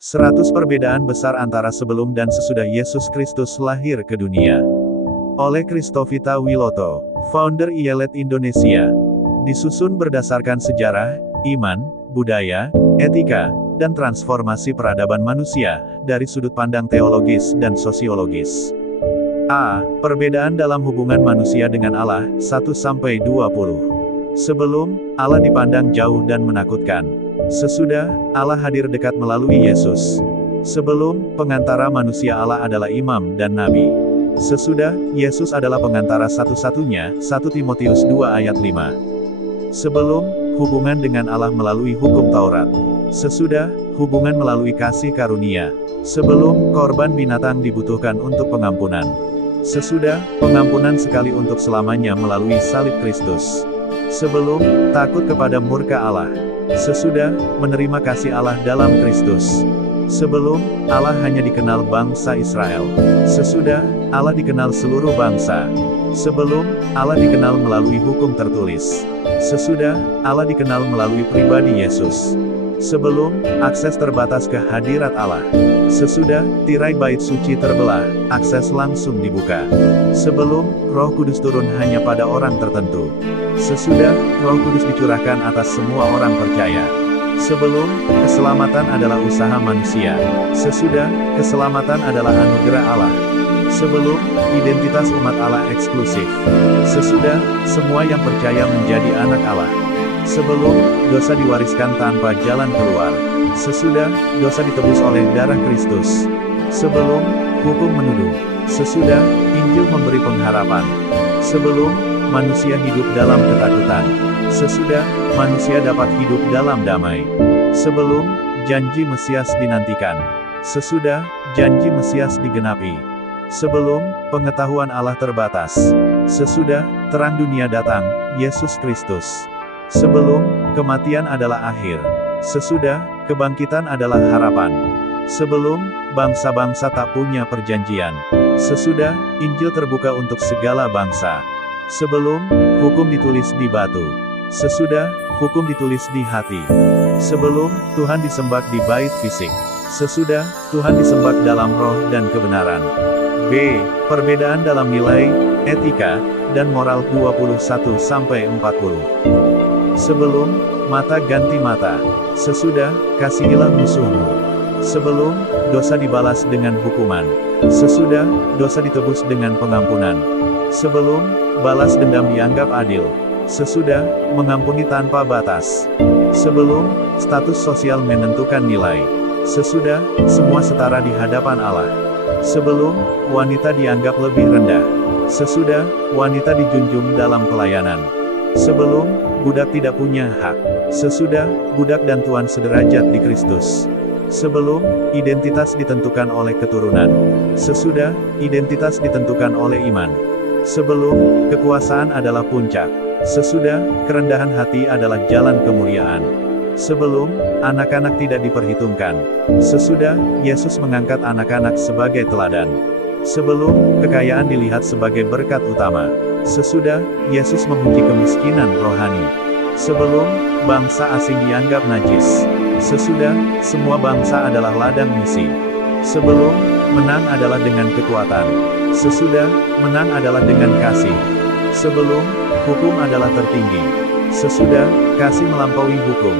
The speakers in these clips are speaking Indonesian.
100 perbedaan besar antara sebelum dan sesudah Yesus Kristus lahir ke dunia. Oleh Christovita Wiloto, founder IELTS Indonesia. Disusun berdasarkan sejarah, iman, budaya, etika, dan transformasi peradaban manusia, dari sudut pandang teologis dan sosiologis. A. Perbedaan dalam hubungan manusia dengan Allah, 1-20. Sebelum, Allah dipandang jauh dan menakutkan. Sesudah, Allah hadir dekat melalui Yesus. Sebelum, pengantara manusia Allah adalah imam dan nabi. Sesudah, Yesus adalah pengantara satu-satunya, 1 Timotius 2 ayat 5. Sebelum, hubungan dengan Allah melalui hukum Taurat. Sesudah, hubungan melalui kasih karunia. Sebelum, korban binatang dibutuhkan untuk pengampunan. Sesudah, pengampunan sekali untuk selamanya melalui salib Kristus. Sebelum, takut kepada murka Allah. Sesudah, menerima kasih Allah dalam Kristus. Sebelum, Allah hanya dikenal bangsa Israel. Sesudah, Allah dikenal seluruh bangsa. Sebelum, Allah dikenal melalui hukum tertulis. Sesudah, Allah dikenal melalui pribadi Yesus. Sebelum, akses terbatas ke hadirat Allah. Sesudah, tirai bait suci terbelah, akses langsung dibuka. Sebelum, Roh Kudus turun hanya pada orang tertentu. Sesudah, Roh Kudus dicurahkan atas semua orang percaya. Sebelum, keselamatan adalah usaha manusia. Sesudah, keselamatan adalah anugerah Allah. Sebelum, identitas umat Allah eksklusif. Sesudah, semua yang percaya menjadi anak Allah. Sebelum, dosa diwariskan tanpa jalan keluar. Sesudah, dosa ditebus oleh darah Kristus. Sebelum, hukum menuduh. Sesudah, Injil memberi pengharapan. Sebelum, manusia hidup dalam ketakutan. Sesudah, manusia dapat hidup dalam damai. Sebelum, janji Mesias dinantikan. Sesudah, janji Mesias digenapi. Sebelum, pengetahuan Allah terbatas. Sesudah, terang dunia datang, Yesus Kristus. Sebelum, kematian adalah akhir. Sesudah, kebangkitan adalah harapan. Sebelum, bangsa-bangsa tak punya perjanjian. Sesudah, Injil terbuka untuk segala bangsa. Sebelum, hukum ditulis di batu. Sesudah, hukum ditulis di hati. Sebelum, Tuhan disembah di bait fisik. Sesudah, Tuhan disembah dalam roh dan kebenaran. B. Perbedaan dalam nilai, etika, dan moral 21-40. Sebelum, mata ganti mata. Sesudah, kasihilah musuhmu. Sebelum, dosa dibalas dengan hukuman. Sesudah, dosa ditebus dengan pengampunan. Sebelum, balas dendam dianggap adil. Sesudah, mengampuni tanpa batas. Sebelum, status sosial menentukan nilai. Sesudah, semua setara di hadapan Allah. Sebelum, wanita dianggap lebih rendah. Sesudah, wanita dijunjung dalam pelayanan. Sebelum, budak tidak punya hak. Sesudah, budak dan tuan sederajat di Kristus. Sebelum, identitas ditentukan oleh keturunan. Sesudah, identitas ditentukan oleh iman. Sebelum, kekuasaan adalah puncak. Sesudah, kerendahan hati adalah jalan kemuliaan. Sebelum, anak-anak tidak diperhitungkan. Sesudah, Yesus mengangkat anak-anak sebagai teladan. Sebelum, kekayaan dilihat sebagai berkat utama. Sesudah, Yesus memuji kemiskinan rohani. Sebelum, bangsa asing dianggap najis. Sesudah, semua bangsa adalah ladang misi. Sebelum, menang adalah dengan kekuatan. Sesudah, menang adalah dengan kasih. Sebelum, hukum adalah tertinggi. Sesudah, kasih melampaui hukum.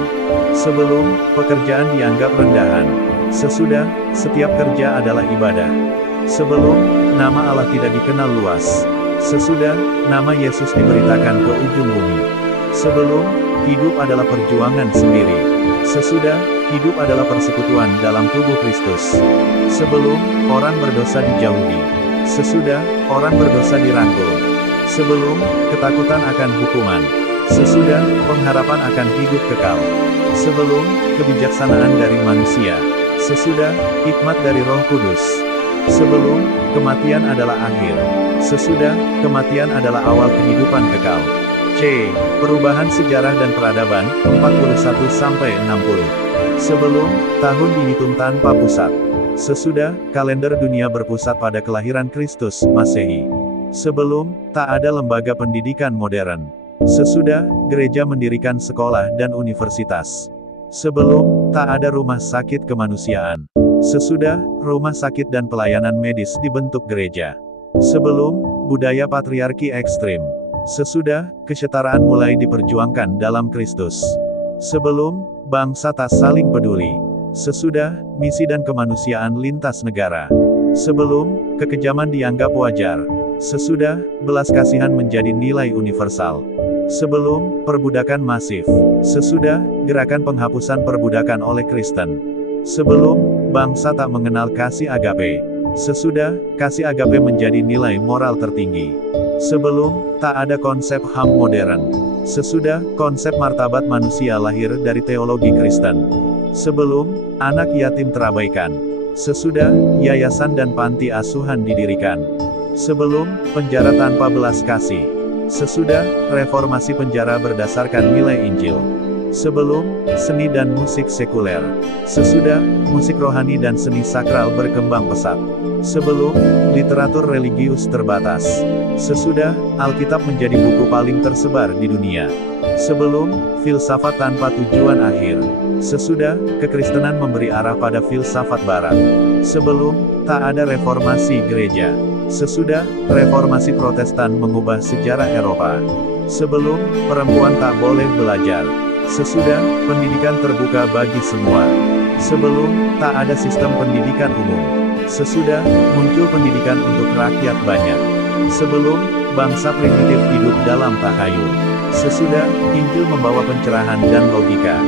Sebelum, pekerjaan dianggap rendahan. Sesudah, setiap kerja adalah ibadah. Sebelum, nama Allah tidak dikenal luas. Sesudah, nama Yesus diberitakan ke ujung bumi. Sebelum, hidup adalah perjuangan sendiri. Sesudah, hidup adalah persekutuan dalam tubuh Kristus. Sebelum, orang berdosa dijauhi. Sesudah, orang berdosa dirangkul. Sebelum, ketakutan akan hukuman. Sesudah, pengharapan akan hidup kekal. Sebelum, kebijaksanaan dari manusia. Sesudah, hikmat dari Roh Kudus. Sebelum, kematian adalah akhir. Sesudah, kematian adalah awal kehidupan kekal. C. Perubahan sejarah dan peradaban, 41-60. Sebelum, tahun dihitung tanpa pusat. Sesudah, kalender dunia berpusat pada kelahiran Kristus, Masehi. Sebelum, tak ada lembaga pendidikan modern. Sesudah, gereja mendirikan sekolah dan universitas. Sebelum, tak ada rumah sakit kemanusiaan. Sesudah, rumah sakit dan pelayanan medis dibentuk gereja. Sebelum, budaya patriarki ekstrim. Sesudah, kesetaraan mulai diperjuangkan dalam Kristus. Sebelum, bangsa tak saling peduli. Sesudah, misi dan kemanusiaan lintas negara. Sebelum, kekejaman dianggap wajar. Sesudah, belas kasihan menjadi nilai universal. Sebelum, perbudakan masif. Sesudah, gerakan penghapusan perbudakan oleh Kristen. Sebelum, bangsa tak mengenal kasih agape. Sesudah, kasih agape menjadi nilai moral tertinggi. Sebelum, tak ada konsep HAM modern. Sesudah, konsep martabat manusia lahir dari teologi Kristen. Sebelum, anak yatim terabaikan. Sesudah, yayasan dan panti asuhan didirikan. Sebelum, penjara tanpa belas kasih. Sesudah, reformasi penjara berdasarkan nilai Injil. Sebelum, seni dan musik sekuler. Sesudah, musik rohani dan seni sakral berkembang pesat. Sebelum, literatur religius terbatas. Sesudah, Alkitab menjadi buku paling tersebar di dunia. Sebelum, filsafat tanpa tujuan akhir. Sesudah, kekristenan memberi arah pada filsafat barat. Sebelum, tak ada reformasi gereja. Sesudah, reformasi Protestan mengubah sejarah Eropa. Sebelum, perempuan tak boleh belajar. Sesudah, pendidikan terbuka bagi semua. Sebelum, tak ada sistem pendidikan umum. Sesudah, muncul pendidikan untuk rakyat banyak. Sebelum, bangsa primitif hidup dalam tahayul. Sesudah, Injil membawa pencerahan dan logika.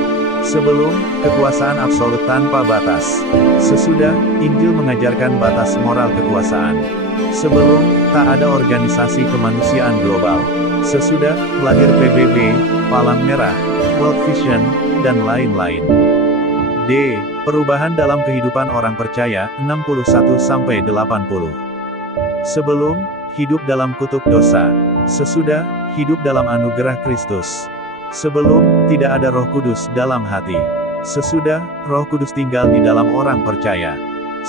Sebelum, kekuasaan absolut tanpa batas. Sesudah, Injil mengajarkan batas moral kekuasaan. Sebelum, tak ada organisasi kemanusiaan global. Sesudah, lahir PBB, Palang Merah, World Vision, dan lain-lain. D. Perubahan dalam kehidupan orang percaya, 61-80. Sebelum, hidup dalam kutuk dosa. Sesudah, hidup dalam anugerah Kristus. Sebelum, tidak ada Roh Kudus dalam hati. Sesudah, Roh Kudus tinggal di dalam orang percaya.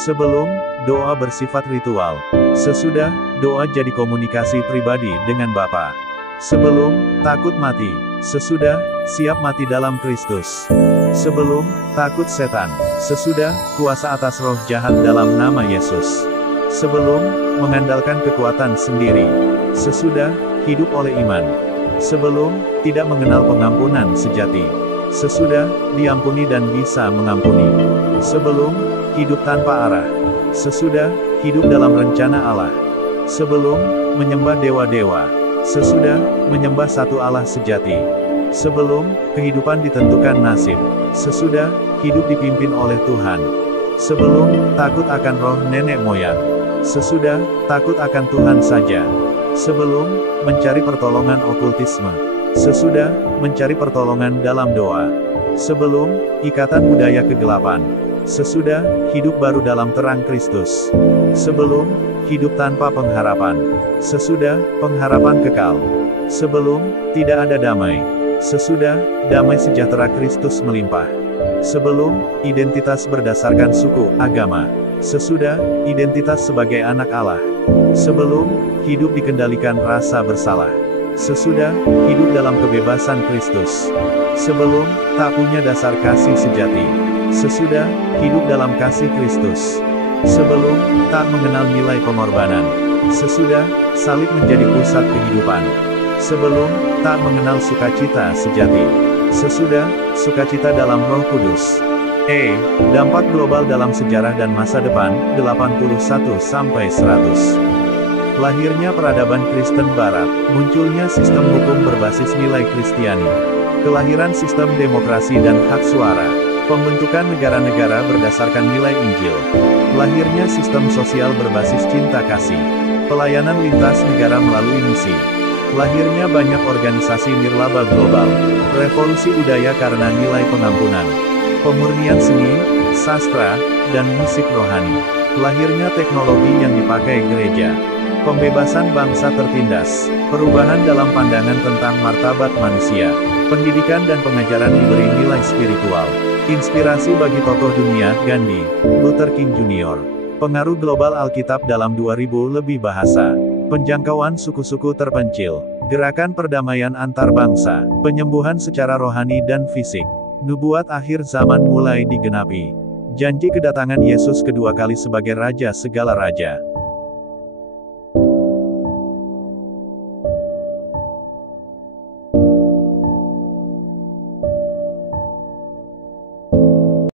Sebelum, doa bersifat ritual. Sesudah, doa jadi komunikasi pribadi dengan Bapa. Sebelum, takut mati. Sesudah, siap mati dalam Kristus. Sebelum, takut setan. Sesudah, kuasa atas roh jahat dalam nama Yesus. Sebelum, mengandalkan kekuatan sendiri. Sesudah, hidup oleh iman. Sebelum, tidak mengenal pengampunan sejati. Sesudah, diampuni dan bisa mengampuni. Sebelum, hidup tanpa arah. Sesudah, hidup dalam rencana Allah. Sebelum, menyembah dewa-dewa. Sesudah, menyembah satu Allah sejati. Sebelum, kehidupan ditentukan nasib. Sesudah, hidup dipimpin oleh Tuhan. Sebelum, takut akan roh nenek moyang. Sesudah, takut akan Tuhan saja. Sebelum, mencari pertolongan okultisme. Sesudah, mencari pertolongan dalam doa. Sebelum, ikatan budaya kegelapan. Sesudah, hidup baru dalam terang Kristus. Sebelum, hidup tanpa pengharapan. Sesudah, pengharapan kekal. Sebelum, tidak ada damai. Sesudah, damai sejahtera Kristus melimpah. Sebelum, identitas berdasarkan suku, agama. Sesudah, identitas sebagai anak Allah. Sebelum, hidup dikendalikan rasa bersalah. Sesudah, hidup dalam kebebasan Kristus. Sebelum, tak punya dasar kasih sejati. Sesudah, hidup dalam kasih Kristus. Sebelum, tak mengenal nilai pengorbanan. Sesudah, salib menjadi pusat kehidupan. Sebelum, tak mengenal sukacita sejati. Sesudah, sukacita dalam Roh Kudus. Dampak global dalam sejarah dan masa depan, 81-100. Lahirnya peradaban Kristen Barat, munculnya sistem hukum berbasis nilai Kristiani. Kelahiran sistem demokrasi dan hak suara. Pembentukan negara-negara berdasarkan nilai Injil. Lahirnya sistem sosial berbasis cinta kasih. Pelayanan lintas negara melalui misi. Lahirnya banyak organisasi nirlaba global. Revolusi budaya karena nilai pengampunan. Pemurnian seni, sastra, dan musik rohani. Lahirnya teknologi yang dipakai gereja. Pembebasan bangsa tertindas. Perubahan dalam pandangan tentang martabat manusia. Pendidikan dan pengajaran diberi nilai spiritual. Inspirasi bagi tokoh dunia, Gandhi, Luther King Jr. Pengaruh global Alkitab dalam 2000 lebih bahasa. Penjangkauan suku-suku terpencil. Gerakan perdamaian antar bangsa. Penyembuhan secara rohani dan fisik. Nubuat akhir zaman mulai digenapi. Janji kedatangan Yesus kedua kali sebagai Raja segala Raja.